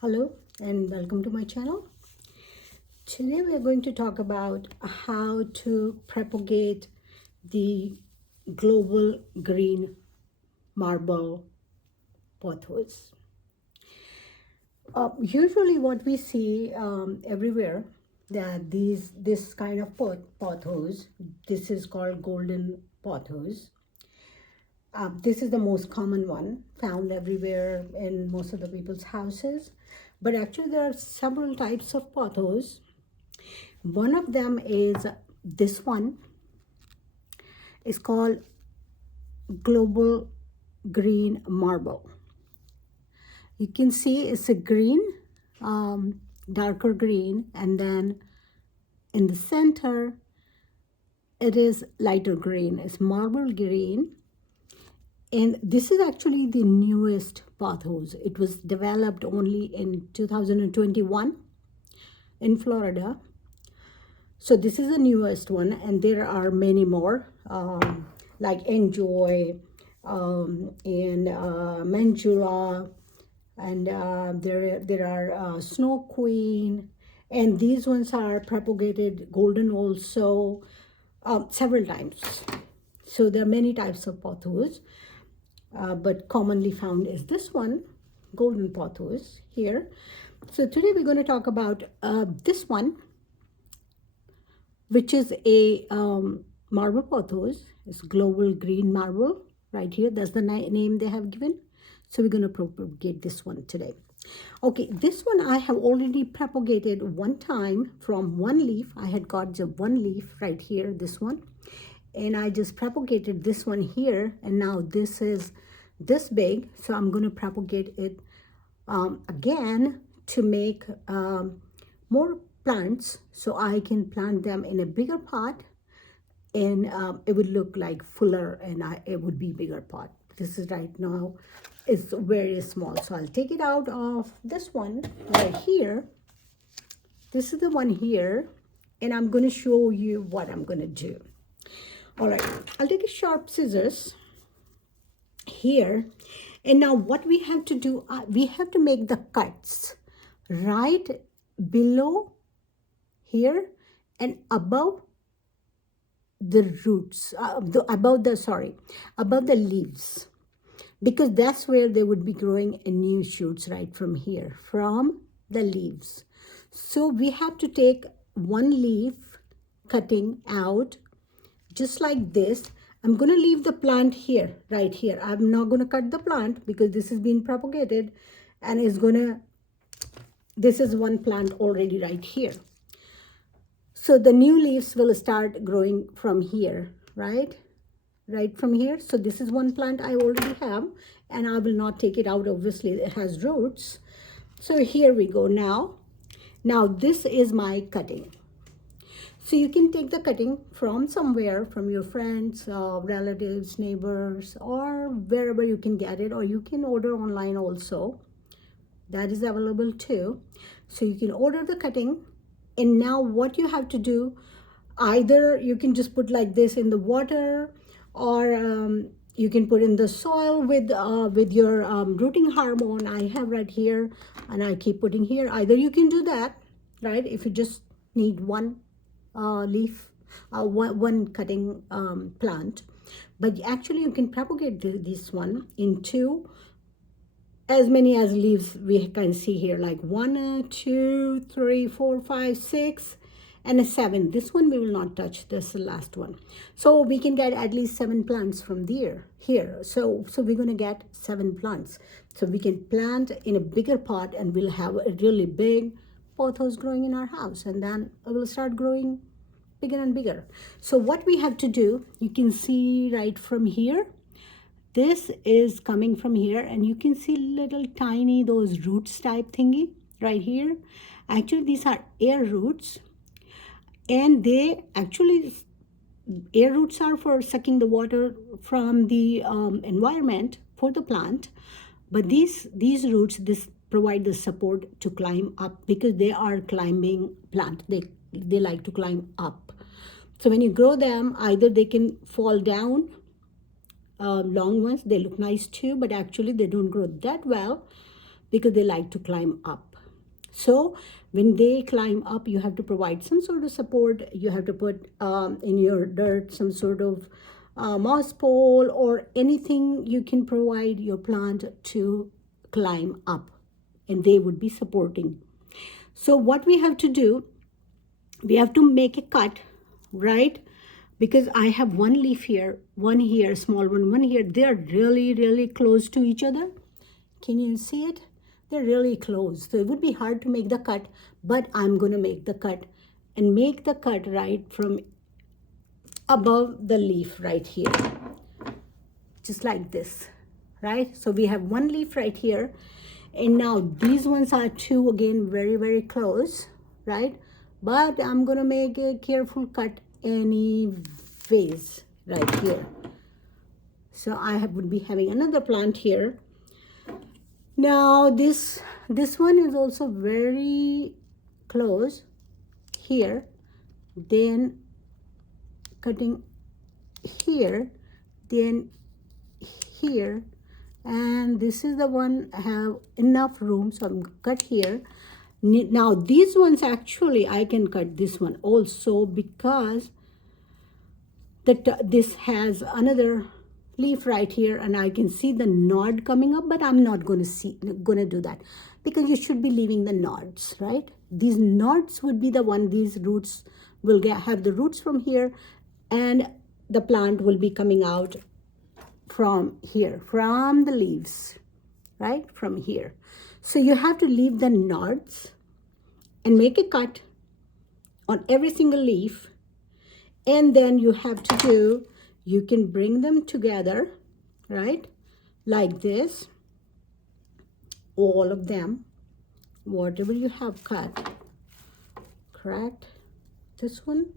Hello and welcome to my channel. Today we are going to talk about how to propagate the global green marble pothos. Usually what we see everywhere that this kind of pothos, this is called golden pothos. This is the most common one found everywhere in most of the people's houses. But actually there are several types of pothos. One of them is this one. It's called global green marble. You can see it's a green, darker green, and then in the center it is lighter green. It's marble green. And this is actually the newest pothos. It was developed only in 2021 in Florida. So this is the newest one, and there are many more, like Enjoy and Manjula, and there are Snow Queen, and these ones are propagated golden also, several times. So there are many types of pothos. But commonly found is this one, golden pothos here. So today we're going to talk about this one, which is a marble pothos. It's global green marble right here. That's the name they have given. So we're going to propagate this one today. Okay, this one I have already propagated one time from one leaf. I had got just one leaf right here, this one. And I just propagated this one here, and now this is this big, so I'm going to propagate it again to make more plants, so I can plant them in a bigger pot, and it would look like fuller, and it would be bigger pot. This is right now is very small, so I'll take it out of this one right here. This is the one here, and I'm going to show you what I'm going to do. All right, I'll take a sharp scissors here. And now what we have to do, we have to make the cuts right below here and above the roots, above the leaves, because that's where they would be growing new shoots right from here, from the leaves. So we have to take one leaf cutting out just like this. I'm going to leave the plant here, right here. I'm not going to cut the plant because this is being propagated, and this is one plant already right here. So the new leaves will start growing from here, right from here. So this is one plant I already have, and I will not take it out. Obviously, it has roots. So here we go now. Now this is my cutting. So you can take the cutting from somewhere, from your friends, relatives, neighbors, or wherever you can get it, or you can order online also. That is available too. So you can order the cutting, and now what you have to do, either you can just put like this in the water, or you can put in the soil with your rooting hormone I have right here, and I keep putting here. Either you can do that, right, if you just need one leaf, one cutting plant, but actually you can propagate this one into as many as leaves we can see here, like 1, 2, 3, 4, 5, 6, and a 7. This one we will not touch, this last one. So we can get at least 7 plants from here. So we're going to get 7 plants. So we can plant in a bigger pot, and we'll have a really big pothos growing in our house, and then it will start growing bigger and bigger. So what we have to do, you can see right from here, this is coming from here, and you can see little tiny those roots type thingy right here. Actually these are air roots, and they actually, air roots are for sucking the water from the environment for the plant, but these roots, this provide the support to climb up, because they are climbing plant. They like to climb up. So when you grow them, either they can fall down, long ones, they look nice too, but actually they don't grow that well because they like to climb up. So when they climb up, you have to provide some sort of support. You have to put in your dirt some sort of moss pole or anything you can provide your plant to climb up, and they would be supporting. So what we have to do, we have to make a cut, right? Because I have one leaf here, one here, small one here. They're really, really close to each other. Can you see it? They're really close. So it would be hard to make the cut, but I'm going to make the cut and make the cut right from above the leaf right here. Just like this, right? So we have one leaf right here. And now these ones are two, again, very, very close, right? But I'm going to make a careful cut anyways right here. So I would be having another plant here. Now this one is also very close here, then cutting here, then here, and this is the one I have enough room, so I'm cut here. Now these ones, actually I can cut this one also because this has another leaf right here, and I can see the nod coming up, but I'm not going to do that because you should be leaving the nods, right? These nods would be the one, these roots will have the roots from here, and the plant will be coming out from here, from the leaves, right? From here. So you have to leave the nods and make a cut on every single leaf, and then you have to do, you can bring them together, right? Like this, all of them, whatever you have cut, correct? This one,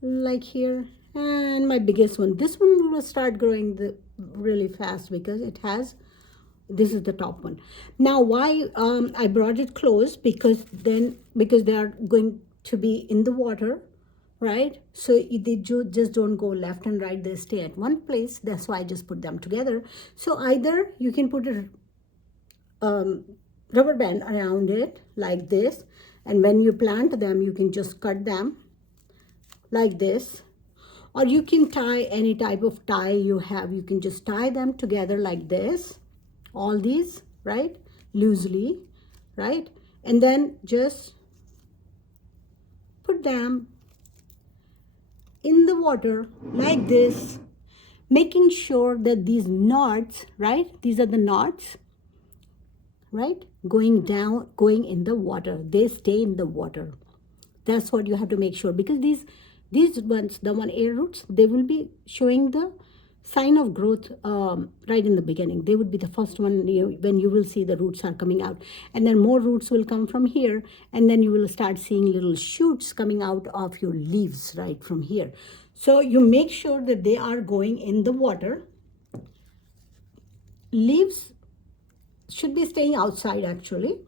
like here, and my biggest one. This one will start growing really fast because it has, this is the top one. Now why I brought it close, because they are going to be in the water, right? So they just don't go left and right, they stay at one place. That's why I just put them together. So either you can put a rubber band around it like this, and when you plant them, you can just cut them like this, or you can tie any type of tie you have. You can just tie them together like this, all these, right, loosely, right, and then just put them in the water like this, making sure that these knots, right, these are the knots, right, going down, going in the water, they stay in the water. That's what you have to make sure, because these ones, the air roots, they will be showing the sign of growth right in the beginning. They would be the first one when you will see the roots are coming out, and then more roots will come from here, and then you will start seeing little shoots coming out of your leaves right from here. So you make sure that they are going in the water. Leaves should be staying outside actually,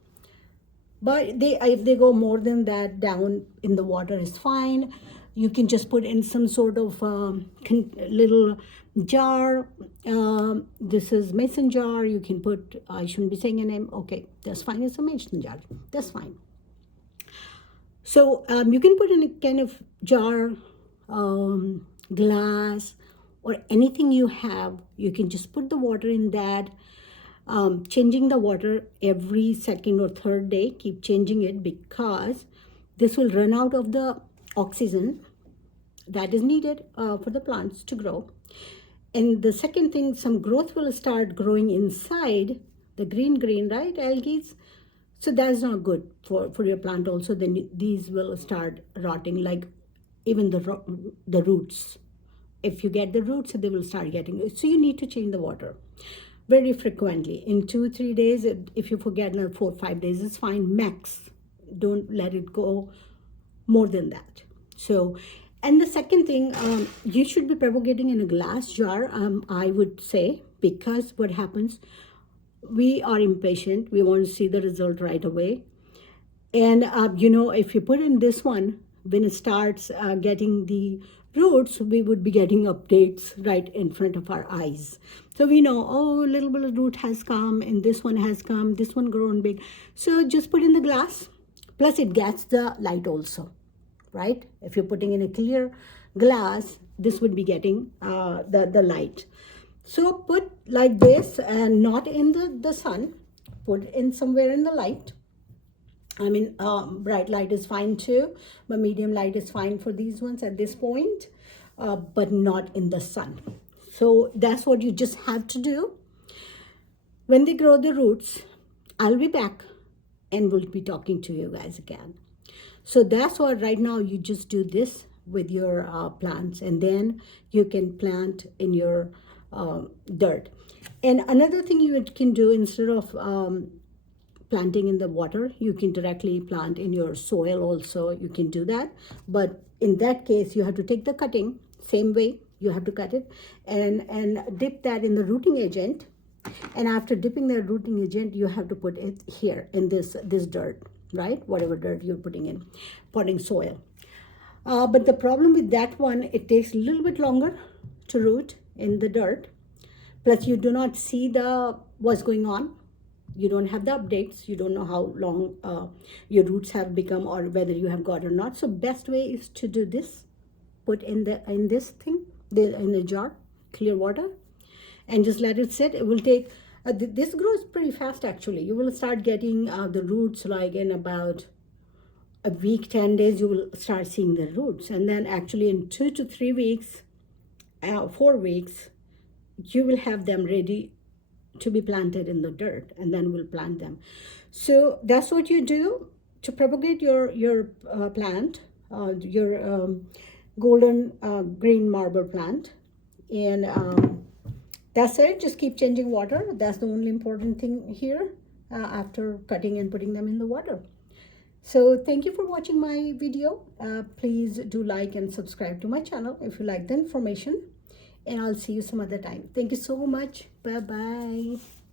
but if they go more than that down in the water is fine. You can just put in some sort of little jar. This is mason jar. You can put, I shouldn't be saying a name. Okay, that's fine. It's a mason jar. That's fine. So you can put in a kind of jar, glass, or anything you have. You can just put the water in that. Changing the water every second or third day. Keep changing it, because this will run out of the oxygen that is needed for the plants to grow. And the second thing, some growth will start growing inside the green, right, algae. So that's not good for your plant also. Then these will start rotting, like even the roots. If you get the roots, they will start getting it. So you need to change the water very frequently. In 2-3 days, if you forget, 4 or 5 days is fine, max. Don't let it go more than that. So, and the second thing, you should be propagating in a glass jar, I would say, because what happens, we are impatient. We want to see the result right away. And, if you put in this one, when it starts getting the roots, we would be getting updates right in front of our eyes. So we know, oh, a little bit of root has come, and this one has come, this one grown big. So just put in the glass, Plus it gets the light also, right? If you're putting in a clear glass, this would be getting the light. So put like this, and not in the sun, put in somewhere in the light. I mean, bright light is fine too, but medium light is fine for these ones at this point, but not in the sun. So that's what you just have to do. When they grow the roots, I'll be back and we'll be talking to you guys again. So that's what right now you just do this with your plants, and then you can plant in your dirt. And another thing you can do, instead of planting in the water, you can directly plant in your soil also. You can do that, but in that case you have to take the cutting, same way you have to cut it, and dip that in the rooting agent. And after dipping the rooting agent, you have to put it here in this dirt, right? Whatever dirt you're putting in, potting soil. But the problem with that one, it takes a little bit longer to root in the dirt. Plus you do not see what's going on. You don't have the updates. You don't know how long your roots have become, or whether you have got or not. So best way is to do this. Put in this thing, in the jar, clear water, and just let it sit. It will take, this grows pretty fast actually. You will start getting the roots like in about a week, 10 days, you will start seeing the roots. And then actually in 2 to 3 weeks, 4 weeks, you will have them ready to be planted in the dirt, and then we'll plant them. So that's what you do to propagate your plant, your golden green marble plant. And that's it. Just keep changing water. That's the only important thing here, after cutting and putting them in the water. So thank you for watching my video. Please do like and subscribe to my channel if you like the information, and I'll see you some other time. Thank you so much. Bye bye.